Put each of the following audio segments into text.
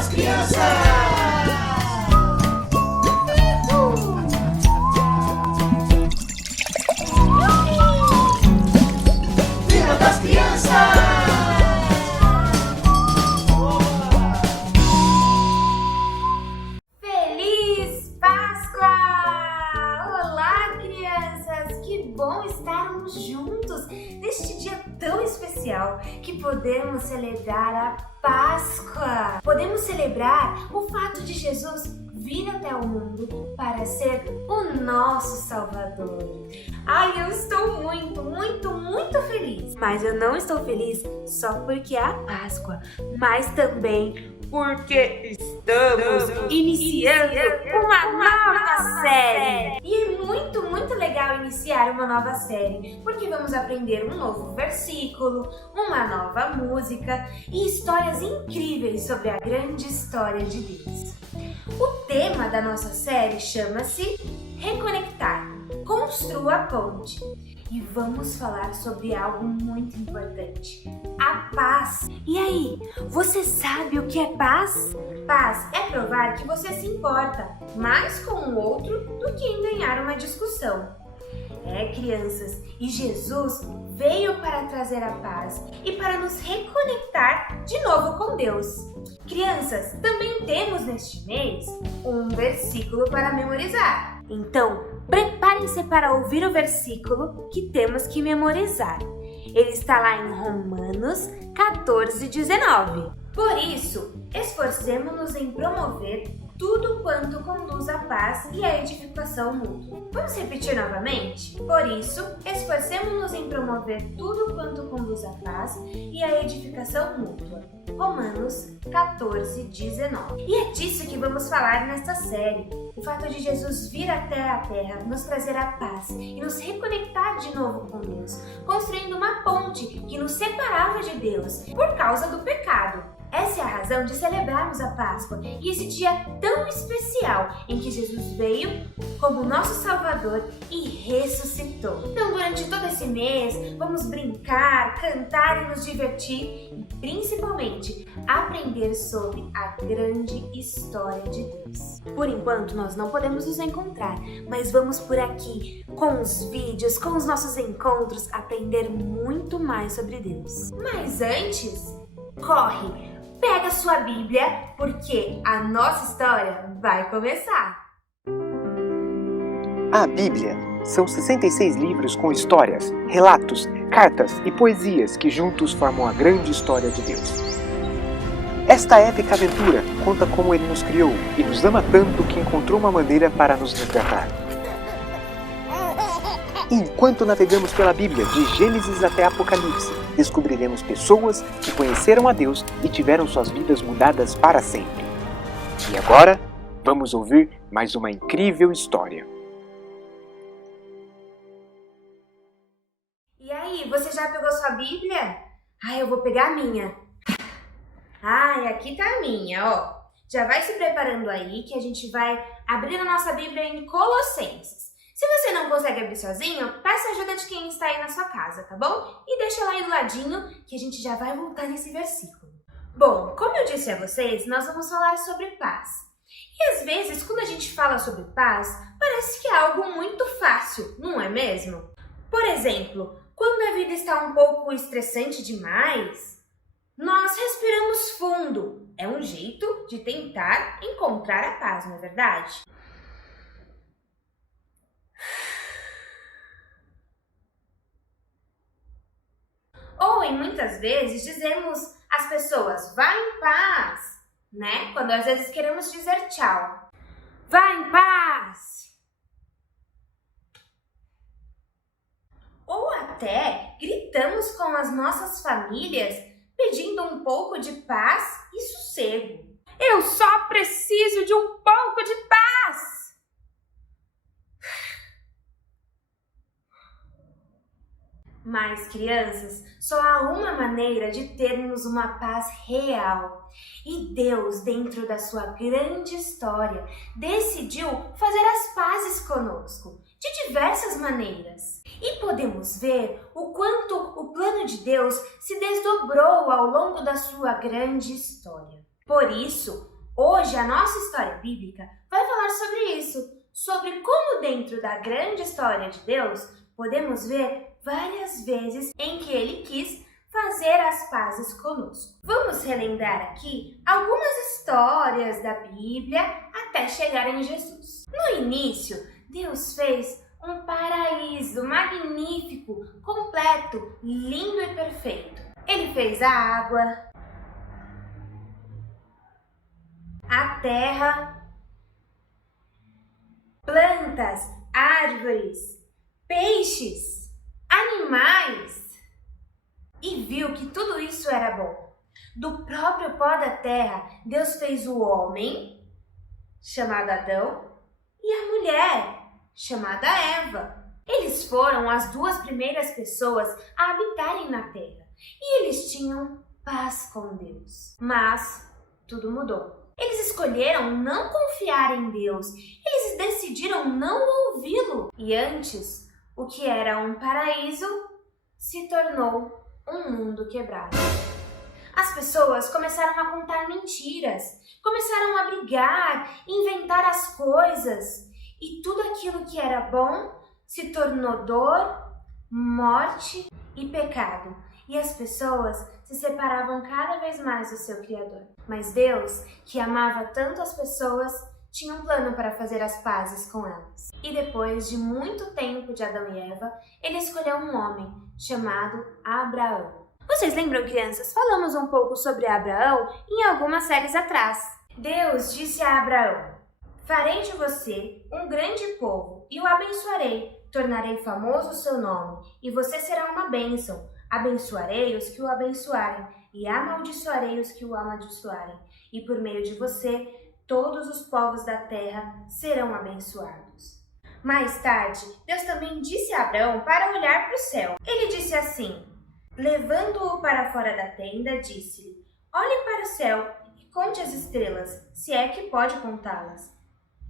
das Crianças! Viva das Crianças! Feliz Páscoa! Olá, crianças! Que bom estarmos juntos neste dia tão especial que podemos celebrar a Páscoa. Podemos celebrar o fato de Jesus vir até o mundo para ser o nosso Salvador. Ai, eu estou muito feliz. Mas eu não estou feliz só porque é a Páscoa, mas também porque estamos iniciando uma nova série. E é muito legal iniciar uma nova série, porque vamos aprender um novo versículo, uma nova música e histórias incríveis sobre a grande história de Deus. O tema da nossa série chama-se Reconectar, Construa a Ponte. E vamos falar sobre algo muito importante, a paz. E aí, você sabe o que é paz? Paz é provar que você se importa mais com o outro do que em ganhar uma discussão. É, crianças, e Jesus veio para trazer a paz e para nos reconectar de novo com Deus. Crianças, também temos neste mês um versículo para memorizar. Então, preparem-se para ouvir o versículo que temos que memorizar. Ele está lá em Romanos 14:19. Por isso, esforcemos-nos em promover tudo quanto conduz à paz e à edificação mútua. Vamos repetir novamente? Por isso, esforcemos-nos em promover tudo quanto conduz à paz e à edificação mútua. Romanos 14:19. E é disso que vamos falar nesta série. O fato de Jesus vir até a Terra, nos trazer a paz e nos reconectar de novo com Deus, construindo uma ponte que nos separava de Deus por causa do pecado. Essa é a razão de celebrarmos a Páscoa e esse dia tão especial em que Jesus veio como nosso Salvador e ressuscitou. Então, durante todo esse mês, vamos brincar, cantar e nos divertir e, principalmente, aprender sobre a grande história de Deus. Por enquanto, nós não podemos nos encontrar, mas vamos por aqui, com os vídeos, com os nossos encontros, aprender muito mais sobre Deus. Mas antes, corre! Pega sua Bíblia, porque a nossa história vai começar! A Bíblia são 66 livros com histórias, relatos, cartas e poesias que juntos formam a grande história de Deus. Esta épica aventura conta como Ele nos criou e nos ama tanto que encontrou uma maneira para nos resgatar. Enquanto navegamos pela Bíblia, de Gênesis até Apocalipse, descobriremos pessoas que conheceram a Deus e tiveram suas vidas mudadas para sempre. E agora, vamos ouvir mais uma incrível história. E aí, você já pegou sua Bíblia? Eu vou pegar a minha. Aqui tá a minha, ó. Já vai se preparando aí que a gente vai abrir a nossa Bíblia em Colossenses. Se você não consegue abrir sozinho, peça ajuda de quem está aí na sua casa, tá bom? E deixa lá aí do ladinho que a gente já vai voltar nesse versículo. Bom, como eu disse a vocês, nós vamos falar sobre paz. E às vezes, quando a gente fala sobre paz, parece que é algo muito fácil, não é mesmo? Por exemplo, quando a vida está um pouco estressante demais, nós respiramos fundo. É um jeito de tentar encontrar a paz, não é verdade? Ou, em muitas vezes, dizemos às pessoas, vá em paz, né? Quando às vezes queremos dizer tchau. Vá em paz! Ou até gritamos com as nossas famílias pedindo um pouco de paz e sossego. Eu só preciso de um pouco de paz! Mas, crianças, só há uma maneira de termos uma paz real. E Deus, dentro da sua grande história, decidiu fazer as pazes conosco, de diversas maneiras. E podemos ver o quanto o plano de Deus se desdobrou ao longo da sua grande história. Por isso, Hoje a nossa história bíblica vai falar sobre isso, sobre como dentro da grande história de Deus podemos ver várias vezes em que Ele quis fazer as pazes conosco. Vamos relembrar aqui algumas histórias da Bíblia até chegar em Jesus. No início, Deus fez um paraíso magnífico, completo, lindo e perfeito. Ele fez a água, a terra, plantas, árvores, peixes, animais, e viu que tudo isso era bom. Do próprio pó da terra, Deus fez o homem, chamado Adão, e a mulher, chamada Eva. Eles foram as duas primeiras pessoas a habitarem na terra, e eles tinham paz com Deus. Mas tudo mudou. Eles escolheram não confiar em Deus, eles decidiram não ouvi-lo. E antes, o que era um paraíso se tornou um mundo quebrado. As pessoas começaram a contar mentiras, começaram a brigar, inventar as coisas, e tudo aquilo que era bom se tornou dor, morte e pecado. E as pessoas se separavam cada vez mais do seu Criador. Mas Deus, que amava tanto as pessoas, tinha um plano para fazer as pazes com elas. E depois de muito tempo de Adão e Eva, Ele escolheu um homem chamado Abraão. Vocês lembram, crianças? Falamos um pouco sobre Abraão em algumas séries atrás. Deus disse a Abraão: farei de você um grande povo e o abençoarei. Tornarei famoso o seu nome e você será uma bênção. Abençoarei os que o abençoarem e amaldiçoarei os que o amaldiçoarem. E por meio de você, todos os povos da terra serão abençoados. Mais tarde, Deus também disse a Abraão para olhar para o céu. Ele disse assim: levando-o para fora da tenda, disse-lhe: olhe para o céu e conte as estrelas, se é que pode contá-las.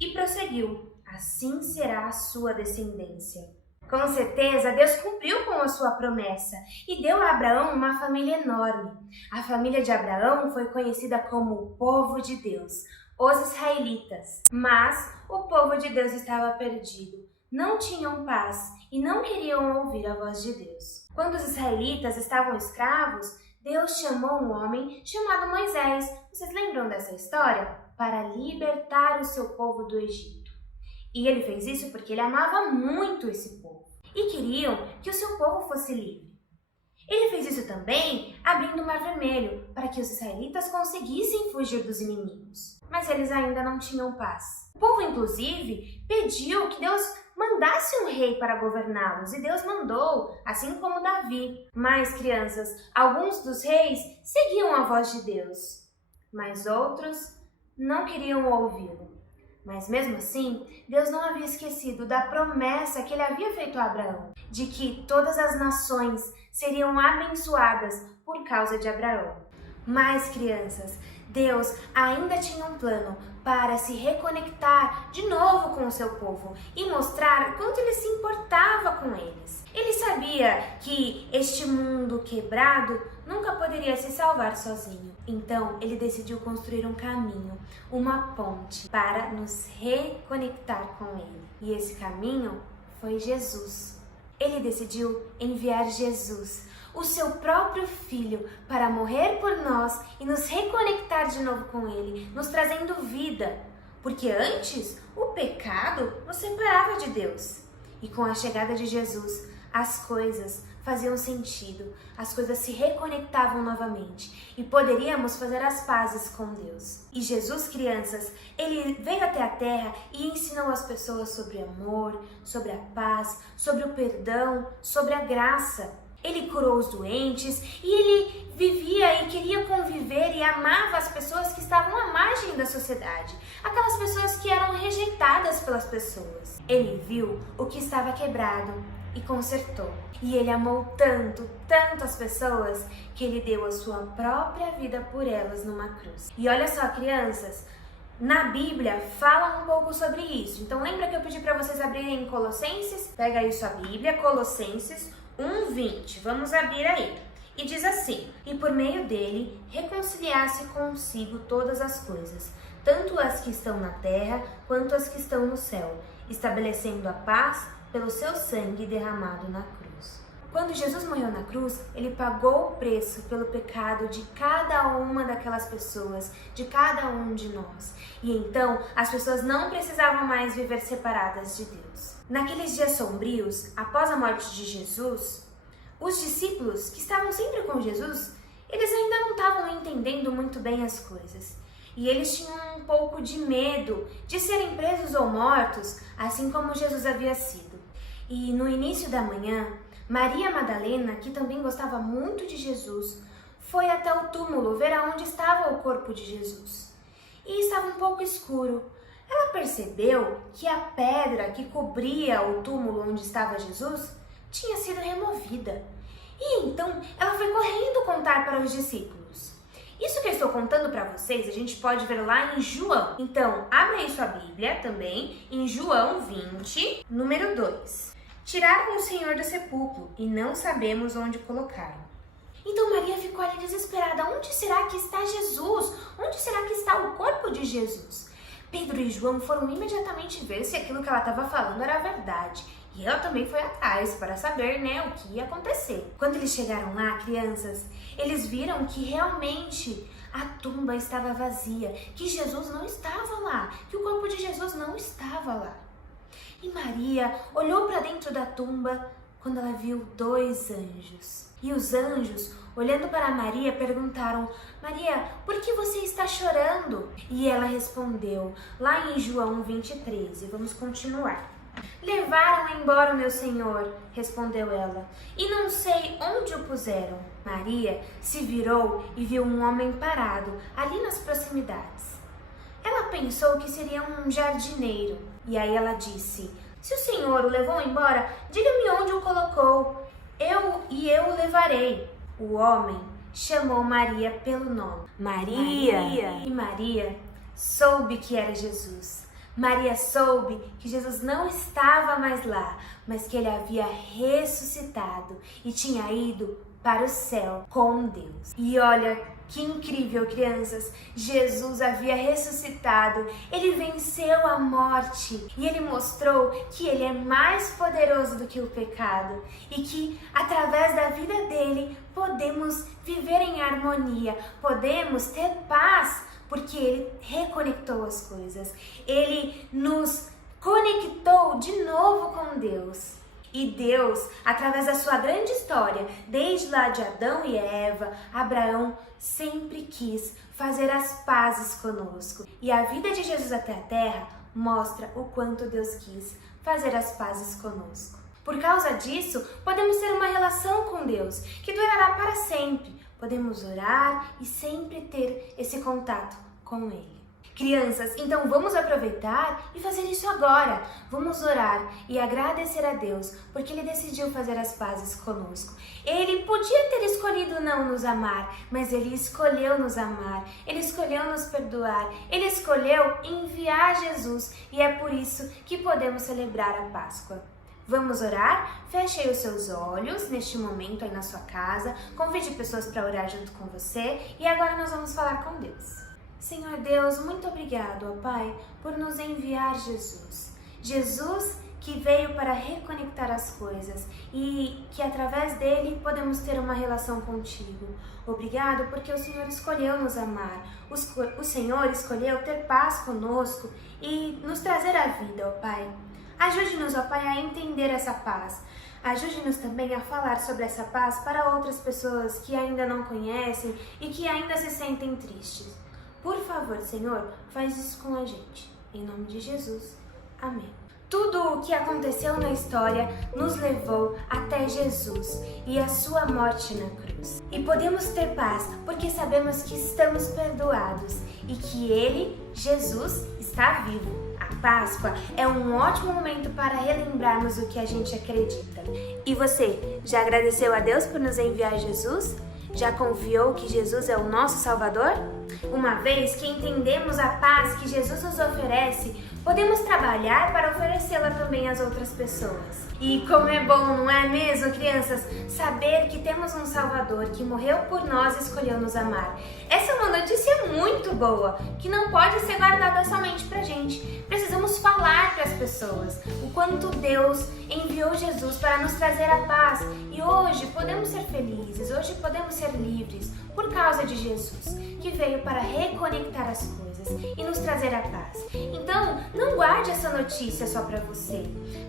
E prosseguiu: assim será a sua descendência. Com certeza, Deus cumpriu com a sua promessa e deu a Abraão uma família enorme. A família de Abraão foi conhecida como o povo de Deus, os israelitas. Mas o povo de Deus estava perdido, não tinham paz e não queriam ouvir a voz de Deus. Quando os israelitas estavam escravos, Deus chamou um homem chamado Moisés. Vocês lembram dessa história? Para libertar o seu povo do Egito. E ele fez isso porque ele amava muito esse povo e queriam que o seu povo fosse livre. Ele fez isso também abrindo o Mar Vermelho para que os israelitas conseguissem fugir dos inimigos. Mas eles ainda não tinham paz. O povo, inclusive, pediu que Deus mandasse um rei para governá-los, e Deus mandou, assim como Davi. Mas, crianças, alguns dos reis seguiam a voz de Deus, mas outros não queriam ouvi-lo. Mas mesmo assim, Deus não havia esquecido da promessa que Ele havia feito a Abraão, de que todas as nações seriam abençoadas por causa de Abraão. Mas, crianças, Deus ainda tinha um plano para se reconectar de novo com o seu povo e mostrar o quanto Ele se importava com eles. Ele sabia que este mundo quebrado nunca poderia se salvar sozinho. Então, Ele decidiu construir um caminho, uma ponte, para nos reconectar com Ele. E esse caminho foi Jesus. Ele decidiu enviar Jesus, o seu próprio Filho, para morrer por nós e nos reconectar de novo com Ele, nos trazendo vida. Porque antes, o pecado nos separava de Deus. E com a chegada de Jesus, as coisas faziam sentido, as coisas se reconectavam novamente e poderíamos fazer as pazes com Deus. E Jesus, crianças, Ele veio até a terra e ensinou as pessoas sobre amor, sobre a paz, sobre o perdão, sobre a graça. Ele curou os doentes e Ele vivia e queria conviver e amava as pessoas que estavam à margem da sociedade, aquelas pessoas que eram rejeitadas pelas pessoas. Ele viu o que estava quebrado e consertou. E Ele amou tanto, tanto as pessoas, que Ele deu a sua própria vida por elas numa cruz. E olha só, crianças, na Bíblia fala um pouco sobre isso. Então lembra que eu pedi para vocês abrirem em Colossenses? Pega aí sua Bíblia, Colossenses 1:20. Vamos abrir aí. E diz assim: e por meio dele reconciliasse consigo todas as coisas, tanto as que estão na terra quanto as que estão no céu, estabelecendo a paz pelo seu sangue derramado na cruz. Quando Jesus morreu na cruz, ele pagou o preço pelo pecado de cada uma daquelas pessoas, de cada um de nós. E então, as pessoas não precisavam mais viver separadas de Deus. Naqueles dias sombrios, após a morte de Jesus, os discípulos que estavam sempre com Jesus, eles ainda não estavam entendendo muito bem as coisas. E eles tinham um pouco de medo de serem presos ou mortos, assim como Jesus havia sido. E no início da manhã, Maria Madalena, que também gostava muito de Jesus, foi até o túmulo ver aonde estava o corpo de Jesus. E estava um pouco escuro. Ela percebeu que a pedra que cobria o túmulo onde estava Jesus tinha sido removida. E então ela foi correndo contar para os discípulos. Isso que eu estou contando para vocês, a gente pode ver lá em João. Então, abra aí sua Bíblia também, em João 20, número 2. Tiraram o Senhor do sepulcro e não sabemos onde colocaram. Então Maria ficou ali desesperada. Onde será que está Jesus? Onde será que está o corpo de Jesus? Pedro e João foram imediatamente ver se aquilo que ela estava falando era verdade. E ela também foi atrás para saber, o que ia acontecer. Quando eles chegaram lá, crianças, eles viram que realmente a tumba estava vazia, que Jesus não estava lá, que o corpo de Jesus não estava lá. E Maria olhou para dentro da tumba quando ela viu 2 anjos. E os anjos, olhando para Maria, perguntaram: Maria, por que você está chorando? E ela respondeu, lá em João 20:13. Vamos continuar. Levaram embora o meu Senhor, respondeu ela, e não sei onde o puseram. Maria se virou e viu um homem parado ali nas proximidades. Ela pensou que seria um jardineiro, e aí ela disse: se o Senhor o levou embora, diga-me onde o colocou, eu o levarei. O homem chamou Maria pelo nome, Maria. E Maria soube que era Jesus. Maria soube que Jesus não estava mais lá, mas que ele havia ressuscitado e tinha ido para o céu com Deus. E olha que incrível, crianças! Jesus havia ressuscitado, ele venceu a morte e ele mostrou que ele é mais poderoso do que o pecado e que através da vida dele podemos viver em harmonia, podemos ter paz, porque ele reconectou as coisas, ele nos conectou de novo com Deus. E Deus, através da sua grande história, desde lá de Adão e Eva, Abraão sempre quis fazer as pazes conosco. E a vida de Jesus até a terra mostra o quanto Deus quis fazer as pazes conosco. Por causa disso, podemos ter uma relação com Deus que durará para sempre. Podemos orar e sempre ter esse contato com Ele. Crianças, então vamos aproveitar e fazer isso agora. Vamos orar e agradecer a Deus, porque Ele decidiu fazer as pazes conosco. Ele podia ter escolhido não nos amar, mas Ele escolheu nos amar. Ele escolheu nos perdoar. Ele escolheu enviar Jesus e é por isso que podemos celebrar a Páscoa. Vamos orar? Feche aí os seus olhos neste momento aí na sua casa. Convide pessoas para orar junto com você e agora nós vamos falar com Deus. Senhor Deus, muito obrigado, ó Pai, por nos enviar Jesus. Jesus que veio para reconectar as coisas e que através dele podemos ter uma relação contigo. Obrigado porque o Senhor escolheu nos amar. O Senhor escolheu ter paz conosco e nos trazer a vida, ó Pai. Ajude-nos, ó Pai, a entender essa paz. Ajude-nos também a falar sobre essa paz para outras pessoas que ainda não conhecem e que ainda se sentem tristes. Por favor, Senhor, faz isso com a gente. Em nome de Jesus. Amém. Tudo o que aconteceu na história nos levou até Jesus e a sua morte na cruz. E podemos ter paz porque sabemos que estamos perdoados e que Ele, Jesus, está vivo. A Páscoa é um ótimo momento para relembrarmos o que a gente acredita. E você, já agradeceu a Deus por nos enviar Jesus? Já confiou que Jesus é o nosso Salvador? Uma vez que entendemos a paz que Jesus nos oferece, podemos trabalhar para oferecê-la também às outras pessoas. E como é bom, não é mesmo, crianças? Saber que temos um Salvador que morreu por nós e escolheu nos amar. Essa é uma uma notícia muito boa, que não pode ser guardada somente pra gente. Precisamos falar para as pessoas o quanto Deus enviou Jesus para nos trazer a paz. E hoje podemos ser felizes, hoje podemos ser livres por causa de Jesus, que veio para reconectar as coisas e nos trazer a paz. Então, não guarde essa notícia só para você.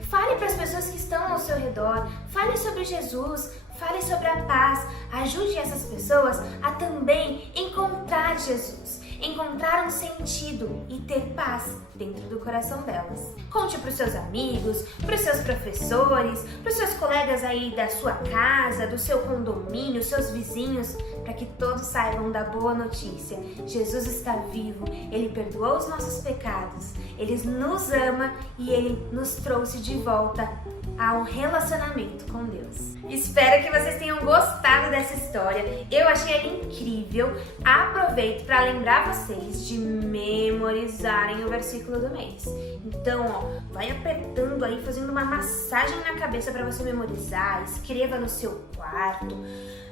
Fale para as pessoas que estão ao seu redor, fale sobre Jesus, fale sobre a paz, ajude essas pessoas a também encontrar Jesus, encontrar um sentido e ter paz dentro do coração delas. Conte para os seus amigos, para os seus professores, para os seus colegas aí da sua casa, do seu condomínio, seus vizinhos, para que todos saibam da boa notícia. Jesus está vivo, Ele perdoou os nossos pecados, Ele nos ama e Ele nos trouxe de volta ao relacionamento com Deus. Espero que vocês tenham gostado dessa história. Eu achei ela incrível. Aproveito para lembrar vocês de memorizarem o versículo do mês. Então, ó, vai apertando aí, fazendo uma massagem na cabeça para você memorizar. Escreva no seu quarto.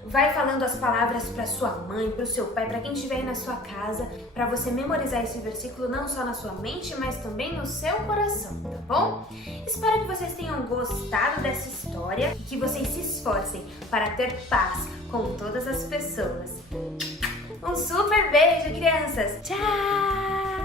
Vai falando as palavras para sua mãe, para o seu pai, para quem estiver aí na sua casa, para você memorizar esse versículo não só na sua mente, mas também no seu coração, tá bom? Espero que vocês tenham gostado dessa história e que vocês se esforcem para ter paz com todas as pessoas. Um super beijo, crianças! Tchau!